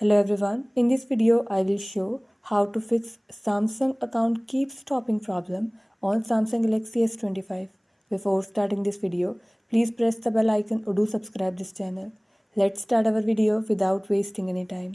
Hello everyone, in this video I will show how to fix Samsung account keeps stopping problem on Samsung Galaxy S25. Before starting this video, please press the bell icon or do subscribe this channel. Let's start our video without wasting any time.